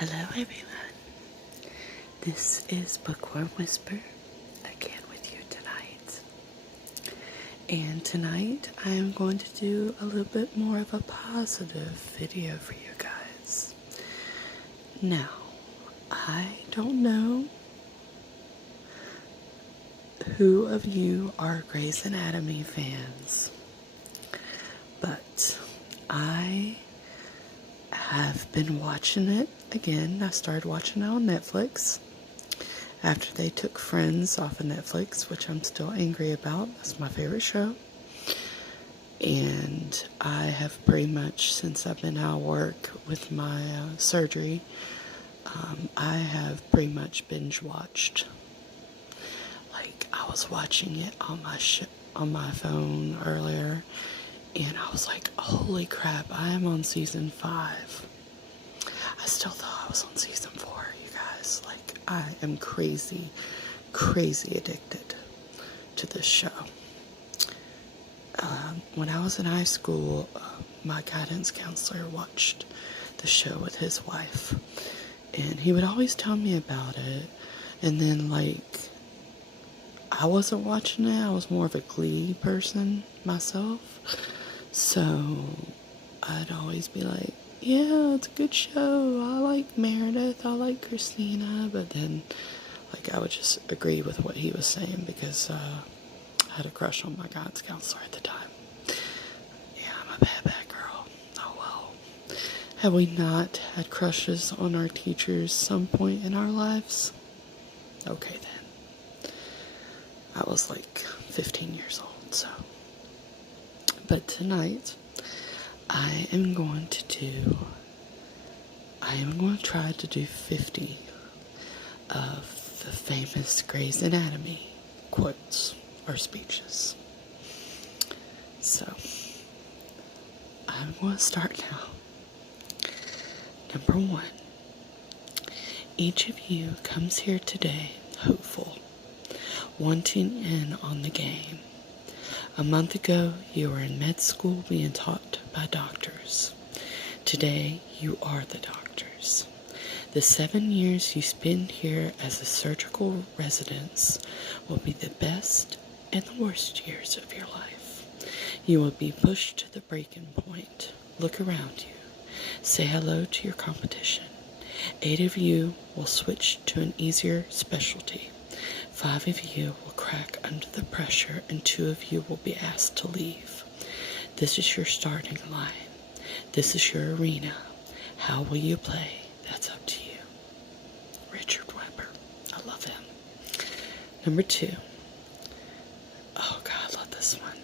Hello everyone, this is Bookworm Whisper again with you tonight. And tonight I am going to do a little bit more of a positive video for you guys. Now, I don't know who of you are Grey's Anatomy fans, but I have been watching it again. I started watching it on Netflix after they took Friends off of Netflix, which I'm still angry about. That's my favorite show. And I have pretty much, since I've been out of work with my surgery, I have pretty much binge watched. Like, I was watching it on my phone earlier, and I was like, holy crap, I am on season 5. I still thought I was on season 4, you guys. Like, I am crazy addicted to this show. When I was in high school, my guidance counselor watched the show with his wife, and he would always tell me about it, and then, like, I wasn't watching it. I was more of a Glee person myself, so I'd always be like, yeah, it's a good show. I like Meredith. I like Christina. But then, like, I would just agree with what he was saying because I had a crush on my guidance counselor at the time. Yeah, I'm a bad girl. Oh well. Have we not had crushes on our teachers some point in our lives? Okay then. I was like 15 years old, so. But tonight, I am going to try to do 50 of the famous Grey's Anatomy quotes or speeches. So, I'm going to start now. Number 1. Each of you comes here today hopeful, wanting in on the game. A month ago, you were in med school being taught by doctors. Today, you are the doctors. The 7 years you spend here as a surgical resident will be the best and the worst years of your life. You will be pushed to the breaking point. Look around you. Say hello to your competition. 8 of you will switch to an easier specialty. 5 of you will crack under the pressure, and 2 of you will be asked to leave. This is your starting line. This is your arena. How will you play? That's up to you. Richard Webber. I love him. Number 2. Oh God, I love this one.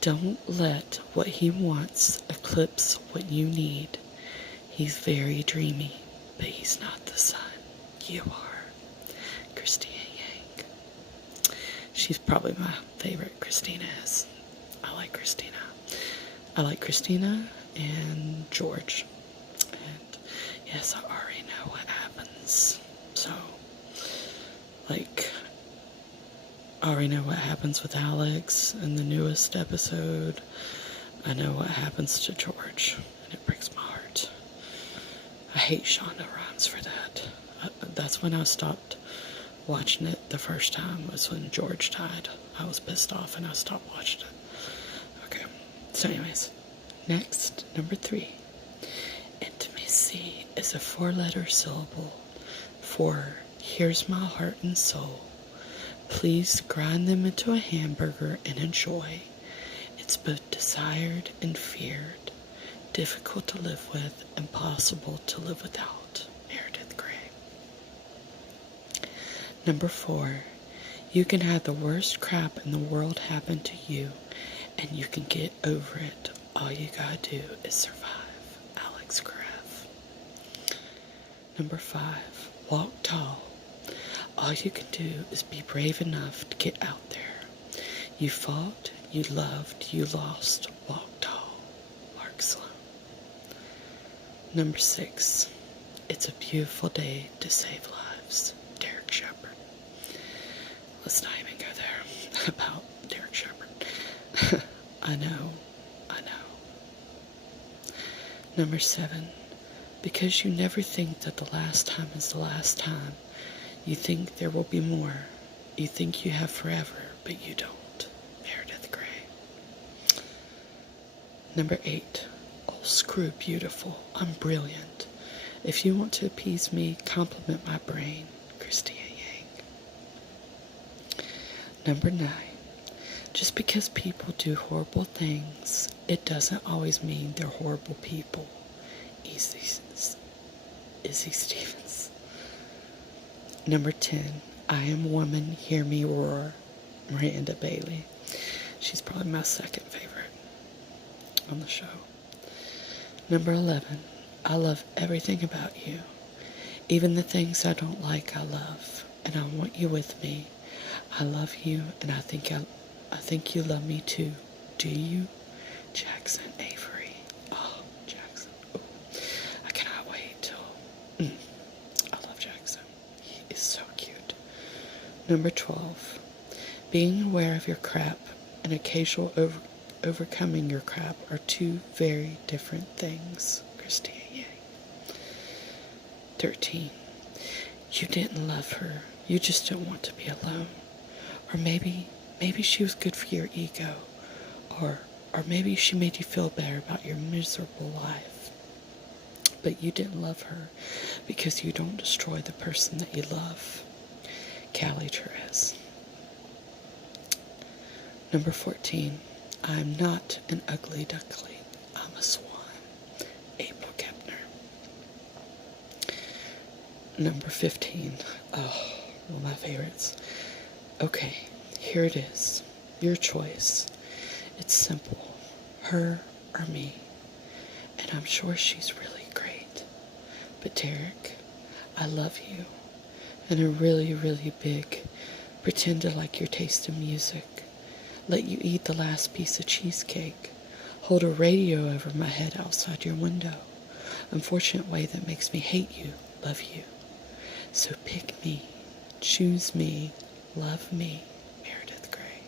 Don't let what he wants eclipse what you need. He's very dreamy, but he's not the sun. You are. Christina Yang. She's probably my favorite. Christina is. I like Christina. I like Christina and George. And yes, I already know what happens. So, like, I already know what happens with Alex in the newest episode. I know what happens to George, and it breaks my heart. I hate Shonda Rhimes for that. That's when I stopped watching it the first time, was when George died. I was pissed off and I stopped watching it. Okay, so anyways, next, number 3. Intimacy is a 4-letter syllable for here's my heart and soul. Please grind them into a hamburger and enjoy. It's both desired and feared, difficult to live with, impossible to live without. Meredith Grey. Number 4. You can have the worst crap in the world happen to you, and you can get over it. All you gotta do is survive. Alex Kraft. Number 5. Walk tall. All you can do is be brave enough to get out there. You fought, you loved, you lost. Walk tall. Mark Sloan. Number 6. It's a beautiful day to save lives. Derek Shepard. Let's not even go there about Derek Shepard. I know. Number 7. Because you never think that the last time is the last time. You think there will be more. You think you have forever, but you don't. Meredith Grey. Number 8. Oh, screw beautiful. I'm brilliant. If you want to appease me, compliment my brain. Christina Yang. Number 9. Just because people do horrible things, it doesn't always mean they're horrible people. Izzy Stevens. Number 10. I am woman, hear me roar. Miranda Bailey. She's probably my second favorite on the show. Number 11. I love everything about you. Even the things I don't like, I love. And I want you with me. I love you, and I think you love me too. Do you? Jackson Avery. Oh, Jackson. Ooh. I cannot wait till... I love Jackson. He is so cute. Number 12. Being aware of your crap and occasional overcoming your crap are two very different things. Christina Yang. 13. You didn't love her. You just didn't want to be alone. Or maybe she was good for your ego. Or maybe she made you feel better about your miserable life. But you didn't love her because you don't destroy the person that you love. Callie Therese. Number 14. I'm not an ugly duckling. I'm a swan. April Kepner. Number 15. Oh, one of my favorites. Okay, here it is. Your choice. It's simple. Her or me. And I'm sure she's really great. But Derek, I love you. And a really, really big, pretend to like your taste in music. Let you eat the last piece of cheesecake. Hold a radio over my head outside your window. Unfortunate way that makes me hate you, love you. So pick me, choose me, love me. Meredith Grey.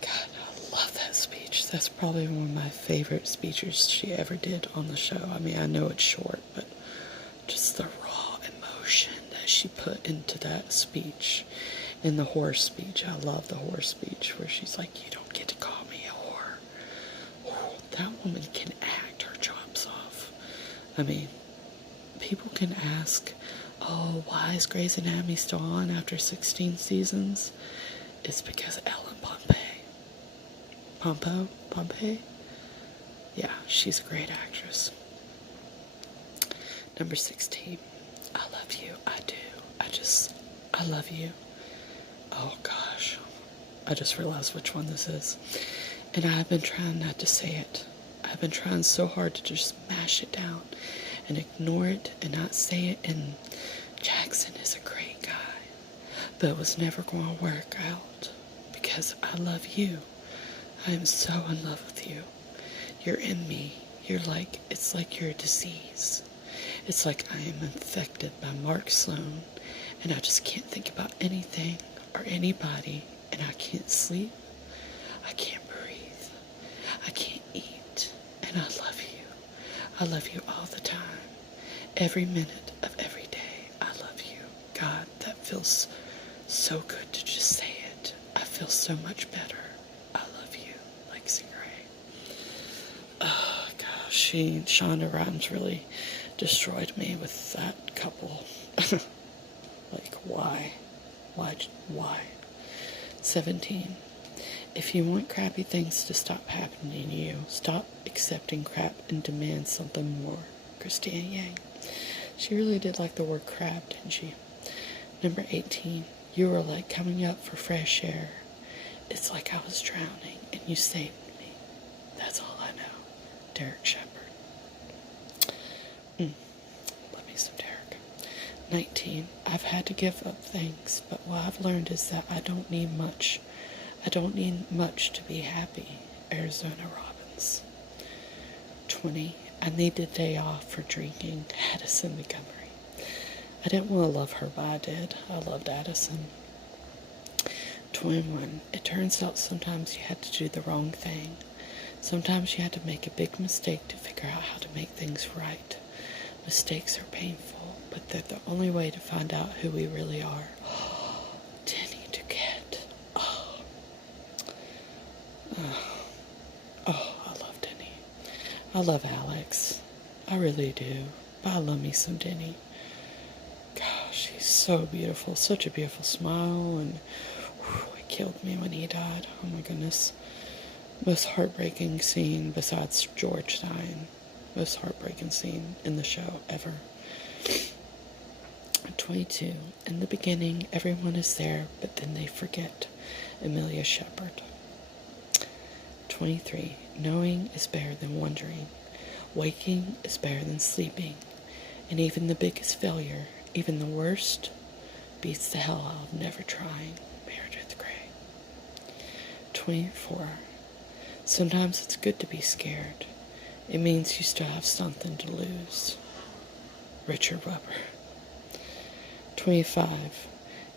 God, I love that speech. That's probably one of my favorite speeches she ever did on the show. I mean, I know it's short, but just the raw emotion that she put into that speech. In the horse speech, I love the horse speech where she's like, you don't get to call me a whore. Ooh, that woman can act her chops off. I mean, people can ask, oh, why is Grey's Anatomy still on after 16 seasons? It's because Ellen Pompeo? Yeah, she's a great actress. Number 16. I love you. I do. I love you. Oh gosh, I just realized which one this is. And I've been trying not to say it. I've been trying so hard to just mash it down and ignore it and not say it. And Jackson is a great guy, but it was never going to work out because I love you. I am so in love with you. You're in me. It's like you're a disease. It's like I am infected by Mark Sloan and I just can't think about anything or anybody, and I can't sleep, I can't breathe, I can't eat, and I love you. I love you all the time, every minute of every day. I love you. God, that feels so good to just say it. I feel so much better. I love you, Lexi Gray. Oh gosh, Shonda Rhimes really destroyed me with that couple. Like, why? Why? 17. If you want crappy things to stop happening to you, stop accepting crap and demand something more. Christina Yang. She really did like the word crap, didn't she? Number 18. You were like coming up for fresh air. It's like I was drowning and you saved me. That's all I know. Derek Shepherd. Love me some Derek. 19. I've had to give up things, but what I've learned is that I don't need much. I don't need much to be happy. Arizona Robbins. 20. I need a day off for drinking. Addison Montgomery. I didn't want to love her, but I did. I loved Addison. 21. It turns out sometimes you have to do the wrong thing Sometimes you had to make a big mistake to figure out how to make things right. Mistakes are painful, but they're the only way to find out who we really are. Denny Duquette. I love Denny. I love Alex. I really do. But I love me some Denny. Gosh, he's so beautiful. Such a beautiful smile. And it killed me when he died. Oh my goodness. Most heartbreaking scene besides George dying. Most heartbreaking scene in the show ever. 22. In the beginning, everyone is there, but then they forget. Amelia Shepard. 23. Knowing is better than wondering. Waking is better than sleeping. And even the biggest failure, even the worst, beats the hell out of never trying. Meredith Grey. 24. Sometimes it's good to be scared. It means you still have something to lose. Richard Webber. 25.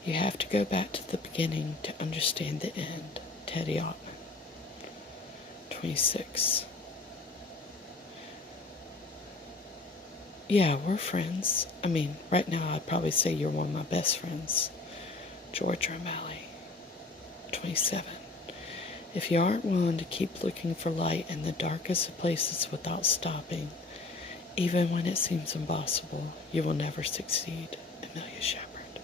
You have to go back to the beginning to understand the end. Teddy Ottman. 26. Yeah, we're friends. I mean, right now I'd probably say you're one of my best friends. George O'Malley. 27. If you aren't willing to keep looking for light in the darkest of places without stopping, even when it seems impossible, you will never succeed. Amelia Shepard.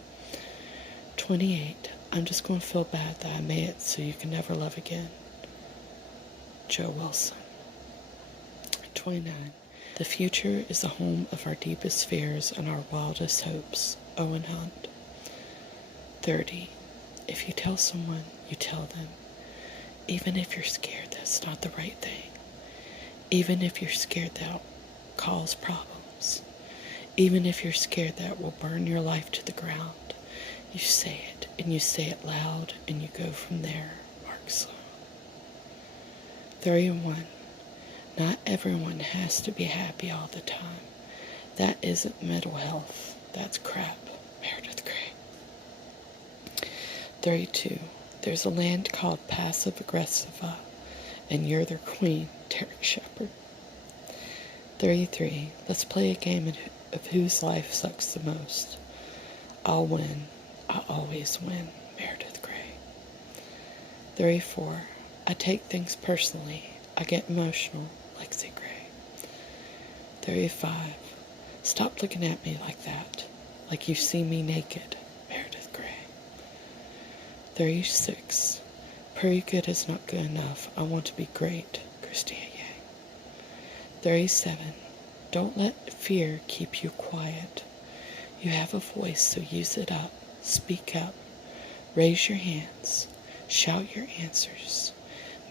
28. I'm just going to feel bad that I made it so you can never love again. Joe Wilson. 29. The future is the home of our deepest fears and our wildest hopes. Owen Hunt. 30. If you tell someone, you tell them. Even if you're scared that's not the right thing. Even if you're scared that'll cause problems. Even if you're scared that will burn your life to the ground. You say it, and you say it loud, and you go from there. Mark Sloan. 31. Not everyone has to be happy all the time. That isn't mental health. That's crap. Meredith Grey. 32. There's a land called Passive Aggressiva, and you're their queen, Derek Shepard. 33. Let's play a game of whose life sucks the most. I'll win. I always win. Meredith Grey. 34. I take things personally. I get emotional. Lexi Gray. 35. Stop looking at me like that. Like you see me naked. Meredith Grey. 36. Pretty good is not good enough. I want to be great. Christina Yang. 37. Don't let fear keep you quiet. You have a voice, so use it up. Speak up. Raise your hands. Shout your answers.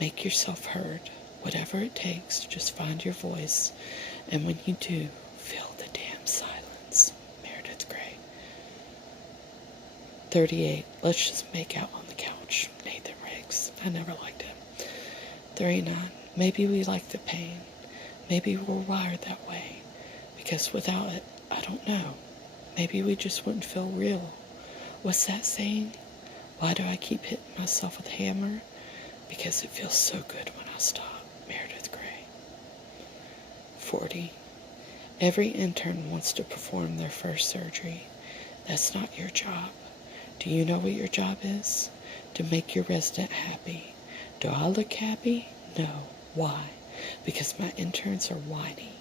Make yourself heard. Whatever it takes, just find your voice. And when you do, fill the damn silence. Meredith Grey. 38. Let's just make out on the couch. Nathan Riggs. I never liked him. 39. Maybe we like the pain. Maybe we're wired that way. Because without it, I don't know. Maybe we just wouldn't feel real. What's that saying? Why do I keep hitting myself with a hammer? Because it feels so good when I stop. Meredith Grey. 40. Every intern wants to perform their first surgery. That's not your job. Do you know what your job is? To make your resident happy. Do I look happy? No. Why? Because my interns are whiny.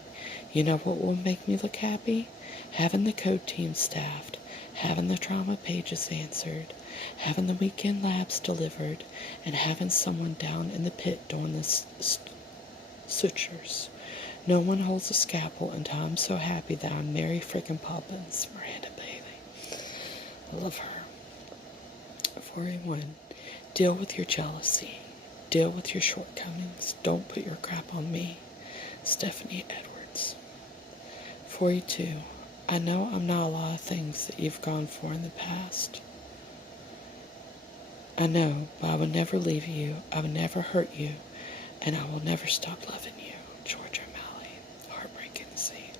You know what will make me look happy? Having the code team staffed, having the trauma pages answered, having the weekend labs delivered, and having someone down in the pit doing the sutures. No one holds a scalpel until I'm so happy that I'm Mary frickin' Poppins. Miranda Bailey. I love her. 41. Deal with your jealousy. Deal with your shortcomings. Don't put your crap on me. Stephanie Edwards. 42. I know I'm not a lot of things that you've gone for in the past. I know, but I would never leave you. I would never hurt you. And I will never stop loving you. George O'Malley. Heartbreaking scene.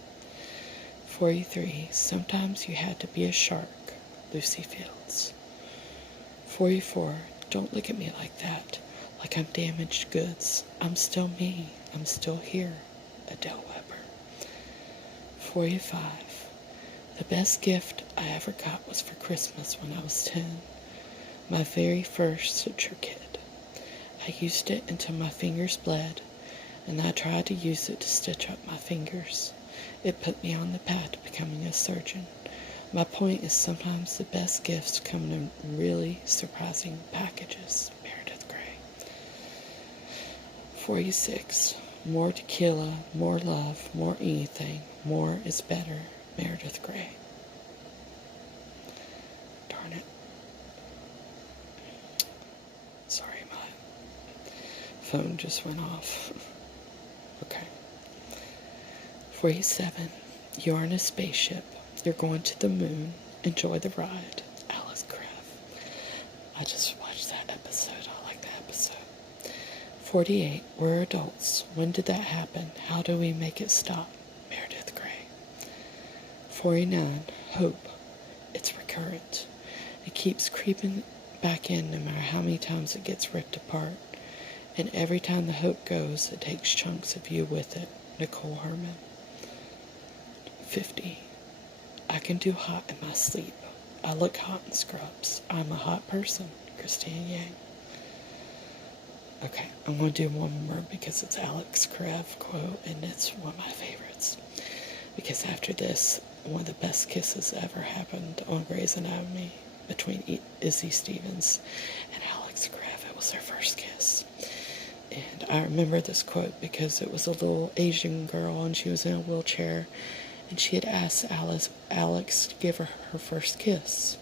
43. Sometimes you had to be a shark. Lucy Fields. 44. Don't look at me like that. like I'm damaged goods. I'm still me. I'm still here. Adele Weber. 45. The best gift I ever got was for Christmas when I was 10. My very first suture kit. I used it until my fingers bled, and I tried to use it to stitch up my fingers. It put me on the path to becoming a surgeon. My point is sometimes the best gifts come in really surprising packages. Meredith Grey. 46. More tequila, more love, more anything. More is better. Meredith Grey. Darn it. Sorry, my phone just went off. Okay. 47. You're in a spaceship. You're going to the moon. Enjoy the ride. Alice Kraft. I just watched that episode. I like that episode. 48. We're adults. When did that happen? How do we make it stop? Meredith Grey. 49. Hope. It's recurrent. It keeps creeping back in no matter how many times it gets ripped apart. And every time the hope goes, it takes chunks of you with it. Nicole Herman. 50. I can do hot in my sleep. I look hot in scrubs. I'm a hot person. Christine Yang. Okay, I'm going to do one more because it's Alex Karev quote, and it's one of my favorites. Because after this, one of the best kisses ever happened on Grey's Anatomy between Izzy Stevens and Alex Karev. It was their first kiss. And I remember this quote because it was a little Asian girl and she was in a wheelchair, and she had asked Alex to give her her first kiss.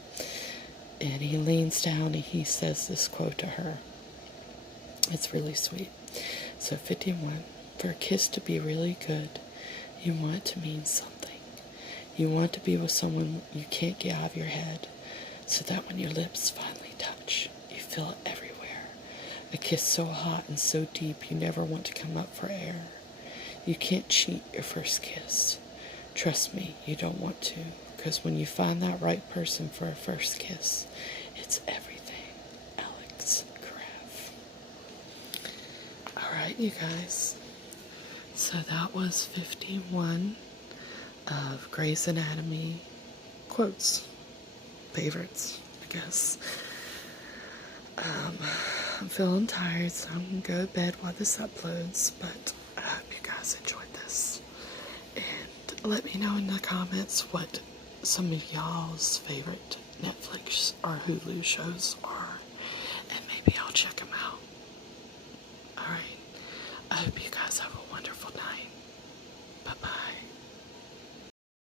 And he leans down and he says this quote to her. It's really sweet. So 51. For a kiss to be really good, you want it to mean something. You want to be with someone you can't get out of your head, so that when your lips finally touch, you feel it everywhere. A kiss so hot and so deep you never want to come up for air. You can't cheat your first kiss. Trust me, you don't want to, because when you find that right person for a first kiss, it's everything. Alex Kraft. Alright, you guys. So that was 51 of Grey's Anatomy quotes. Favorites, I guess. I'm feeling tired, so I'm going to go to bed while this uploads, but I hope you guys enjoyed this. And let me know in the comments what some of y'all's favorite Netflix or Hulu shows are, and maybe I'll check them